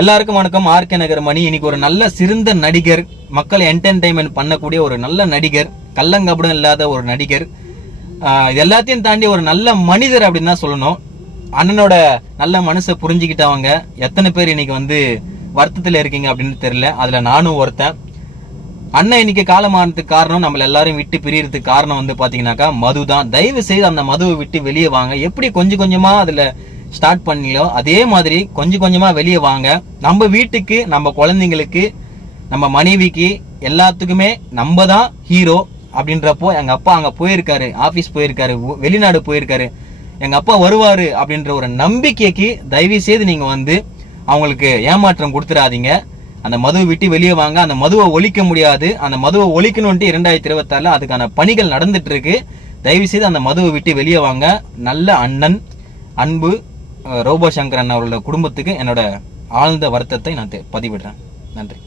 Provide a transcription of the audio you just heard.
எல்லாருக்கும் வணக்கம். ஆர்கே நகர் மணி. இன்னைக்கு ஒரு நல்ல சிறந்த நடிகர், மக்களை என்டர்டைன்மெண்ட் பண்ணக்கூடிய ஒரு நல்ல நடிகர், கள்ளங்கபடம் இல்லாத ஒரு நடிகர், எல்லாத்தையும் தாண்டி ஒரு நல்ல மனிதர் அப்படின்னு தான் சொல்லணும். அண்ணனோட நல்ல மனசை புரிஞ்சுக்கிட்டவங்க எத்தனை பேர் இன்னைக்கு வருத்தத்தில் இருக்கீங்க அப்படின்னு தெரியல. அதுல நானும் ஒருத்தன். அண்ணன் இன்னைக்கு காலமானதுக்கு காரணம், நம்மள எல்லாரும் விட்டு பிரியறதுக்கு காரணம் பாத்தீங்கன்னாக்கா மது தான். தயவு செய்து அந்த மதுவை விட்டு வெளியே வாங்க. எப்படி கொஞ்சம் கொஞ்சமா அதுல ஸ்டார்ட் பண்ணீங்களோ அதே மாதிரி கொஞ்சம் கொஞ்சமா வெளியே வாங்க. நம்ம வீட்டுக்கு, நம்ம குழந்தைங்களுக்கு, நம்ம மனைவிக்கு, எல்லாத்துக்குமே நம்ம தான் ஹீரோ அப்படின்றப்போ எங்க அப்பா அங்க போயிருக்காரு, ஆபீஸ் போயிருக்காரு, வெளிநாடு போயிருக்காரு, எங்க அப்பா வருவாரு அப்படின்ற ஒரு நம்பிக்கைக்கு தயவு செய்து நீங்க அவங்களுக்கு ஏமாற்றம் கொடுத்துடாதீங்க. அந்த மதுவை விட்டு வெளியே வாங்க. அந்த மதுவை ஒழிக்க முடியாது. அந்த மதுவை ஒழிக்கணும்ட்டு 2026 அதுக்கான பணிகள் நடந்துட்டு இருக்கு. தயவு செய்து அந்த மதுவை விட்டு வெளியே வாங்க. நல்ல அண்ணன், அன்பு ரோபோ சங்கர் அண்ணா அவர்களோட குடும்பத்துக்கு என்னோட ஆழ்ந்த வருத்தத்தை நான் பதிவிடுறேன். நன்றி.